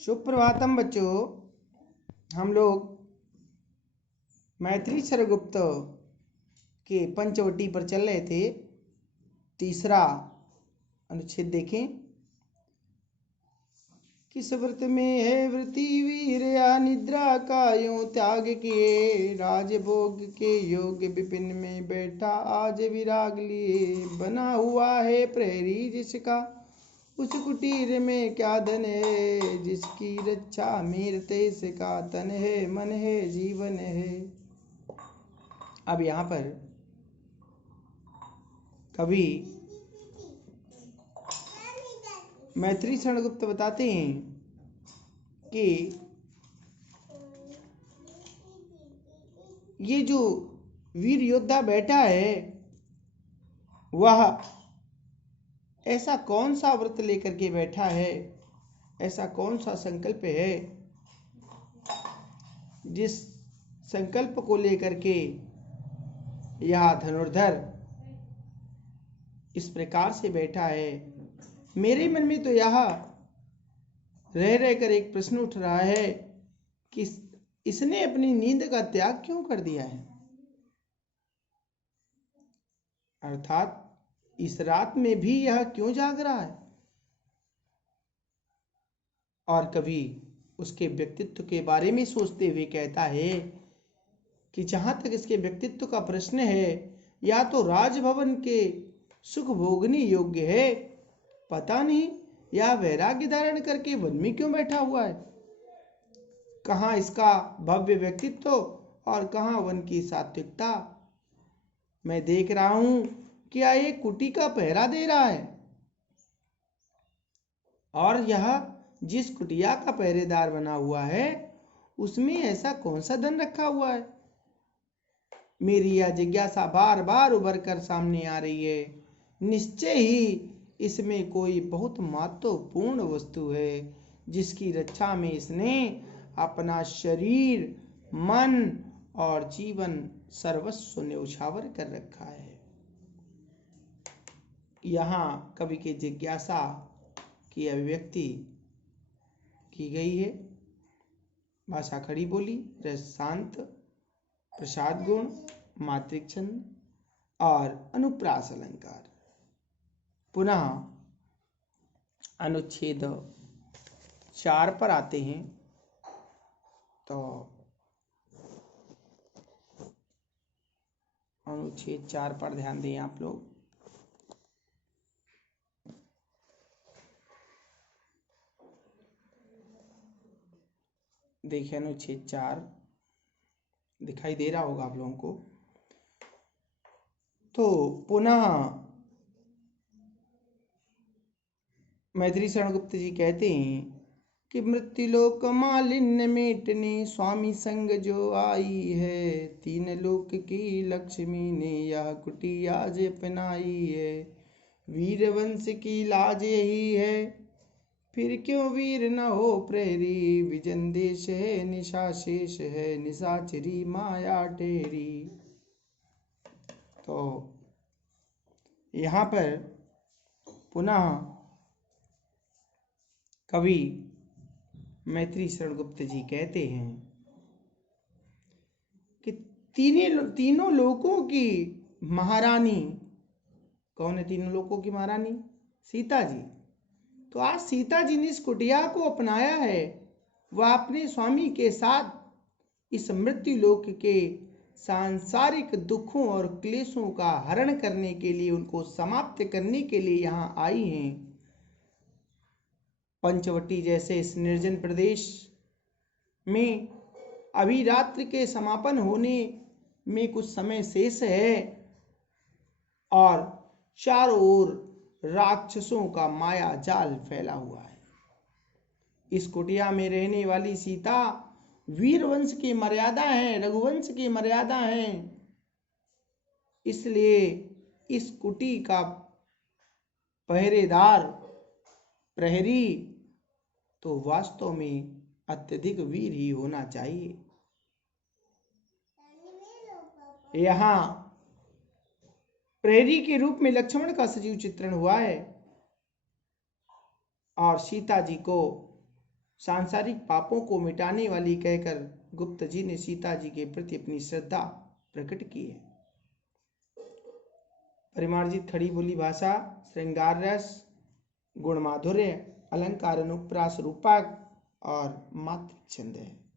सुप्रभातम बच्चों। हम लोग मैथिली सरगुप्त के पंचवटी पर चल रहे थे। तीसरा अनुच्छेद देखें। किस व्रत में है वृत्ति वीर या निद्रा का यूं त्याग किए, राजभोग के योग्य विपिन में बैठा आज विराग लिए। बना हुआ है प्रहरी जिसका उस कुटीर में क्या धन है, जिसकी रक्षा मीर तेज का तन है, मन है जीवन है। अब यहाँ पर कवि मैथिली शरणगुप्त बताते हैं कि ये जो वीर योद्धा बैठा है वह ऐसा कौन सा व्रत लेकर के बैठा है, ऐसा कौन सा संकल्प है जिस संकल्प को लेकर के यह धनुर्धर इस प्रकार से बैठा है। मेरे मन में तो यह रह रहकर एक प्रश्न उठ रहा है कि इसने अपनी नींद का त्याग क्यों कर दिया है, अर्थात इस रात में भी यह क्यों जाग रहा है। और कभी उसके व्यक्तित्व के बारे में सोचते हुए कहता है कि जहां तक इसके व्यक्तित्व का प्रश्न है, या तो राजभवन के सुख भोगने योग्य है, पता नहीं या वैराग्य धारण करके वन में क्यों बैठा हुआ है। कहाँ इसका भव्य व्यक्तित्व और कहाँ वन की सात्विकता। मैं देख रहा हूं कि यह एक कुटी का पहरा दे रहा है, और यह जिस कुटिया का पहरेदार बना हुआ है उसमें ऐसा कौन सा धन रखा हुआ है। मेरी यह जिज्ञासा बार बार उभर कर सामने आ रही है। निश्चय ही इसमें कोई बहुत महत्वपूर्ण वस्तु है जिसकी रक्षा में इसने अपना शरीर, मन और जीवन सर्वस्व न्यौछावर कर रखा है। यहाँ कवि की जिज्ञासा की अभिव्यक्ति की गई है। भाषा खड़ी बोली, रस शांत, प्रसाद गुण, मात्रिक छंद और अनुप्रास अलंकार। पुनः अनुच्छेद 4 पर आते हैं। तो अनुच्छेद 4 पर ध्यान दें आप लोग। देखिए अनुच्छेद 4 दिखाई दे रहा होगा आप लोगों को। तो पुनः मैथिली शरणगुप्त जी कहते हैं कि मृत्युलोक मालिन्य मेटने स्वामी संग जो आई है, तीन लोक की लक्ष्मी ने यह कुटिया आज अपनाई है। वीर वंश की लाज यही है, फिर क्यों वीर न हो प्रहरी। विजन देश है निशा शेष है, निशाचरी माया टेरी। तो यहाँ पर पुनः कवि मैथिली शरणगुप्त जी कहते हैं कि तीनों लोकों की महारानी, कौन है तीनों लोकों की महारानी? सीता जी। तो आज सीता जी ने इस कुटिया को अपनाया है। वह अपने स्वामी के साथ इस मृत्यु लोक के सांसारिक दुखों और क्लेशों का हरण करने के लिए, उनको समाप्त करने के लिए यहाँ आई हैं। पंचवटी जैसे इस निर्जन प्रदेश में अभी रात्रि के समापन होने में कुछ समय शेष है, और चारों ओर राक्षसों का माया जाल फैला हुआ है। इस कुटिया में रहने वाली सीता वीरवंश की मर्यादा है, रघुवंश की मर्यादा है। इसलिए इस कुटी का पहरेदार, प्रहरी तो वास्तव में अत्यधिक वीर ही होना चाहिए। यहाँ प्रहरी के रूप में लक्ष्मण का सजीव चित्रण हुआ है, और सीता जी को सांसारिक पापों को मिटाने वाली कहकर गुप्त जी ने सीता जी के प्रति अपनी श्रद्धा प्रकट की है। परिमार्जित खड़ी बोली भाषा, श्रृंगार रस, गुण माधुर्य, अलंकार अनुप्रास रूपक और मातृक छंद है।